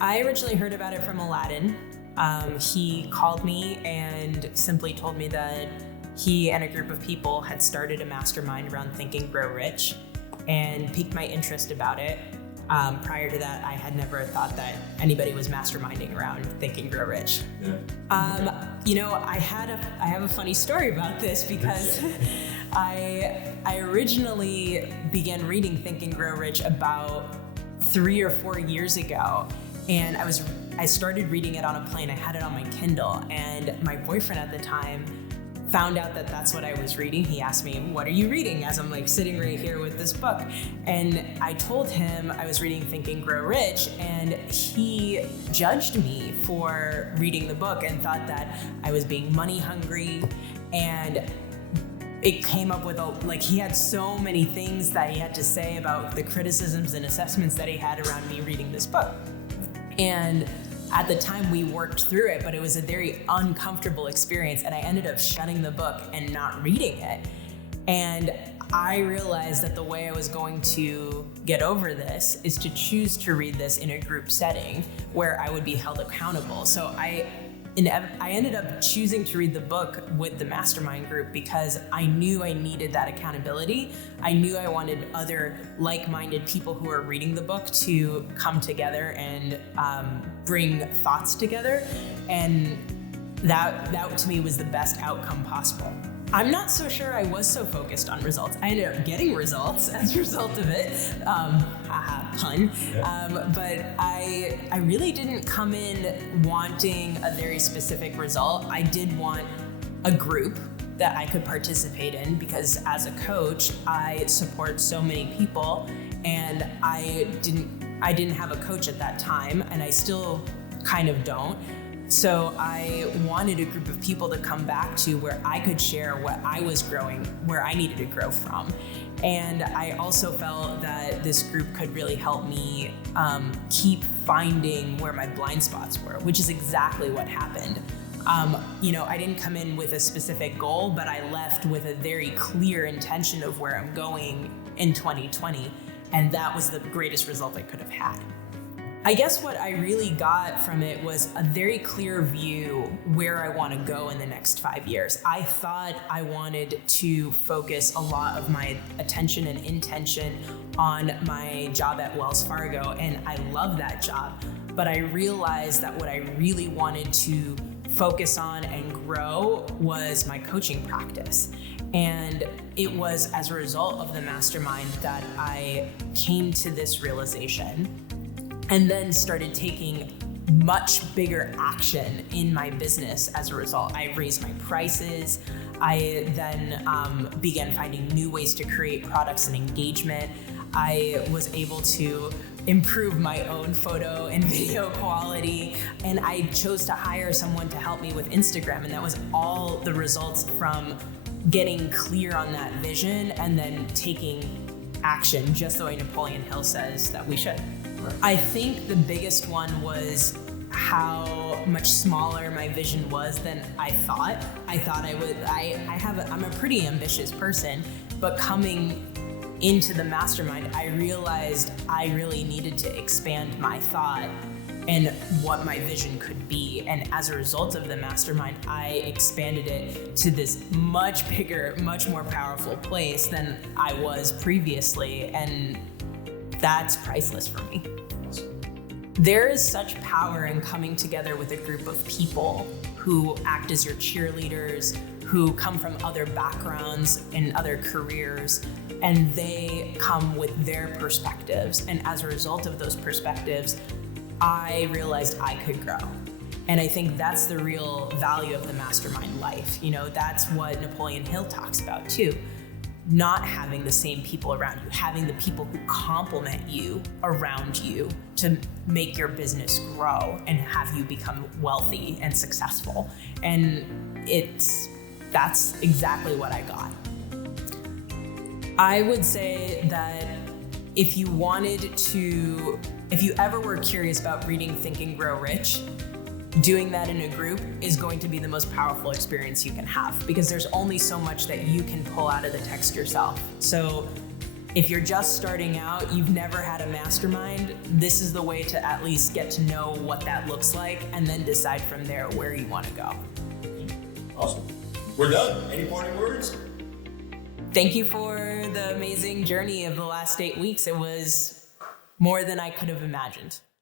I originally heard about it from Aladdin. He called me and simply told me that he and a group of people had started a mastermind around Think and Grow Rich and piqued my interest about it. Prior to that, I had never thought that anybody was masterminding around Think and Grow Rich. Yeah. I have a funny story about this because I originally began reading Think and Grow Rich about 3 or 4 years ago, and I started reading it on a plane. I had it on my Kindle, and my boyfriend at the time found out that that's what I was reading. He asked me, "What are you reading?" as I'm like sitting right here with this book. And I told him I was reading Think and Grow Rich, and he judged me for reading the book and thought that I was being money hungry. And it came up with he had so many things that he had to say about the criticisms and assessments that he had around me reading this book. And at the time we worked through it, but it was a very uncomfortable experience, and I ended up shutting the book and not reading it. And I realized that the way I was going to get over this is to choose to read this in a group setting where I would be held accountable. So I ended up choosing to read the book with the mastermind group because I knew I needed that accountability. I knew I wanted other like-minded people who are reading the book to come together and bring thoughts together. And that to me was the best outcome possible. I'm not so sure I was so focused on results. I ended up getting results as a result of it. Pun. Yeah. But I really didn't come in wanting a very specific result. I did want a group that I could participate in because as a coach, I support so many people, and I didn't have a coach at that time, and I still kind of don't. So I wanted a group of people to come back to where I could share what I was growing, where I needed to grow from. And I also felt that this group could really help me keep finding where my blind spots were, which is exactly what happened. I didn't come in with a specific goal, but I left with a very clear intention of where I'm going in 2020. And that was the greatest result I could have had. I guess what I really got from it was a very clear view where I want to go in the next 5 years. I thought I wanted to focus a lot of my attention and intention on my job at Wells Fargo, and I love that job. But I realized that what I really wanted to focus on and grow was my coaching practice. And it was as a result of the mastermind that I came to this realization and then started taking much bigger action in my business as a result. I raised my prices. I then began finding new ways to create products and engagement. I was able to improve my own photo and video quality, and I chose to hire someone to help me with Instagram, and that was all the results from getting clear on that vision and then taking action just the way Napoleon Hill says that we should. I think the biggest one was how much smaller my vision was than I thought. I thought I would. I'm a pretty ambitious person, but coming into the mastermind, I realized I really needed to expand my thought and what my vision could be. And as a result of the mastermind, I expanded it to this much bigger, much more powerful place than I was previously. And that's priceless for me. There is such power in coming together with a group of people who act as your cheerleaders, who come from other backgrounds and other careers, and they come with their perspectives. And as a result of those perspectives, I realized I could grow. And I think that's the real value of the mastermind life. That's what Napoleon Hill talks about too. Not having the same people around you, having the people who complement you around you to make your business grow and have you become wealthy and successful. And that's exactly what I got. I would say that if you ever were curious about reading Think and Grow Rich, doing that in a group is going to be the most powerful experience you can have, because there's only so much that you can pull out of the text yourself. So If you're just starting out, you've never had a mastermind, this is the way to at least get to know what that looks like and then decide from there where you want to go. Awesome. We're done. Any parting words? Thank you for the amazing journey of the last 8 weeks. It was more than I could have imagined.